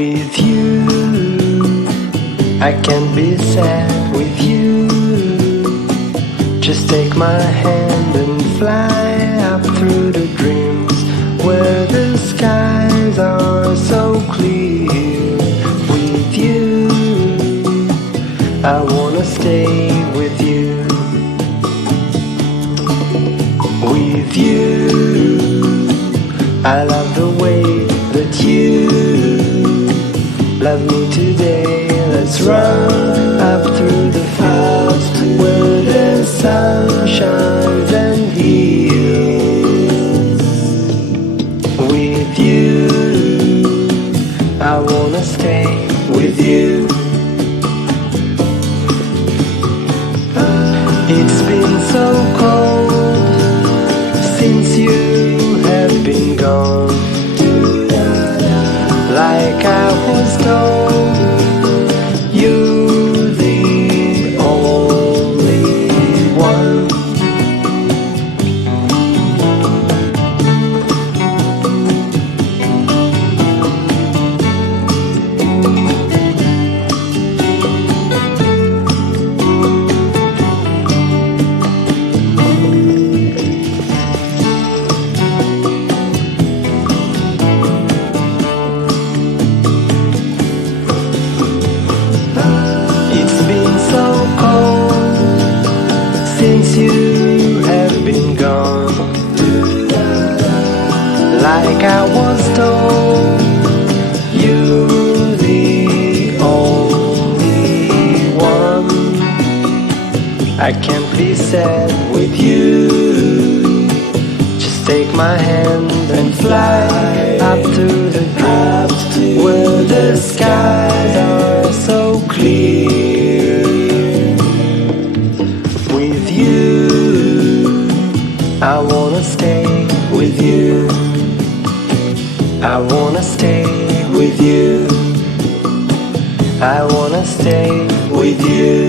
with you. I can't be sad with you. Just take my hand and fly up through the dreams where the skies are so clear. With you, I wanna stay with you. With you, I love the way that you love me today. Let's run up through the fields where the sun shines and heals. With you, I wanna stay with you. It's been so cold since you have been gone. Like I was told, you're the only one. It's been so cold since you have been gone. Like I was told, you're the only one. I can't be sad with you. Just take my hand and fly up to the clouds where the skies are so clear. With you, I wanna stay with you. I wanna stay with you. I wanna stay with you.